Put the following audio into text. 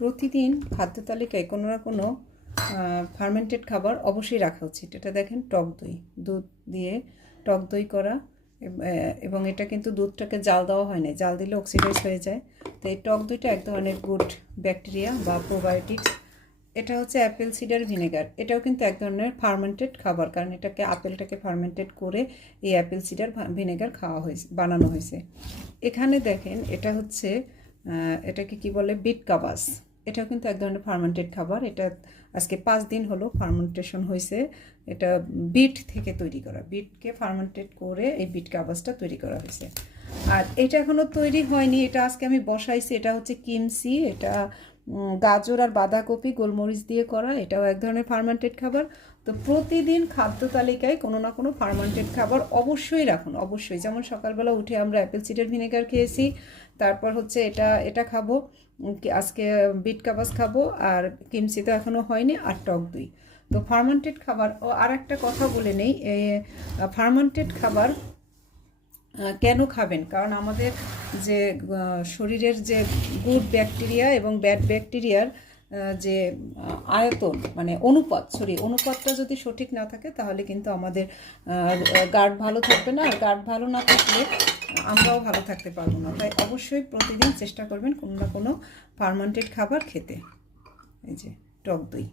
প্রতিদিন খাদ্য তালিকায় কোনো না কোনো ফার্মেন্টেড খাবার অবশ্যই রাখা উচিত। এটা দেখেন টক দই, দুধ দিয়ে টক দই করা, এবং এটা কিন্তু দুধটাকে জাল দেওয়া হয় না, জাল দিলে অক্সিডাইজ হয়ে যায়। তো এই টক দইটা এক ধরনের গুড ব্যাকটেরিয়া বা প্রোবায়োটিক্স। এটা হচ্ছে অ্যাপেল সিডার ভিনেগার, এটাও কিন্তু এক ধরনের ফার্মেন্টেড খাবার, কারণ এটাকে আপেলটাকে ফার্মেন্টেড করে এই অ্যাপেল সিডার ভিনেগার খাওয়া হয়েছে, বানানো হয়েছে। এখানে দেখেন এটা হচ্ছে এটাকে কি বলে, বিট কাবাস। এটাও কিন্তু এক ধরনের ফার্মেন্টেড খাবার। এটা আজকে 5 দিন হলো ফার্মেন্টেশন হয়েছে। এটা বিট থেকে তৈরি করা, বিটকে ফার্মেন্টেড করে এই বিট কাবাসটা তৈরি করা হয়েছে। আর এটা এখনও তৈরি হয়নি, এটা আজকে আমি বসাইছি। এটা হচ্ছে কিমসি, এটা গাজর আর বাঁধাকপি গোলমরিচ দিয়ে করা, এটাও এক ধরনের ফার্মেন্টেড খাবার। তো প্রতিদিন খাদ্য তালিকায় কোনো না কোনো ফার্মেন্টেড খাবার অবশ্যই রাখুন, অবশ্যই। যেমন সকালবেলা উঠে আমরা অ্যাপেল সিডার ভিনেগার খেয়েছি, তারপর হচ্ছে এটা খাবো, আজকে বিট কাবাস খাবো, আর কিমসি তো এখনও হয়নি, আর টক দই। তো ফার্মেন্টেড খাবার। ও আর একটা কথা বলে নেই, ফার্মেন্টেড খাবার কেন খাবেন, কারণ আমাদের যে শরীরের যে গুড ব্যাকটেরিয়া এবং ব্যাড ব্যাকটেরিয়ার যে আয়তন, মানে অনুপাতটা যদি সঠিক না থাকে, তাহলে কিন্তু আমাদের গার্ড ভালো থাকবে না, আর গার্ড ভালো না থাকলে আমরাও ভালো থাকতে পারবো না। তাই অবশ্যই প্রতিদিন চেষ্টা করবেন কোনো না কোনো ফার্মেন্টেড খাবার খেতে। এই যে টক দই।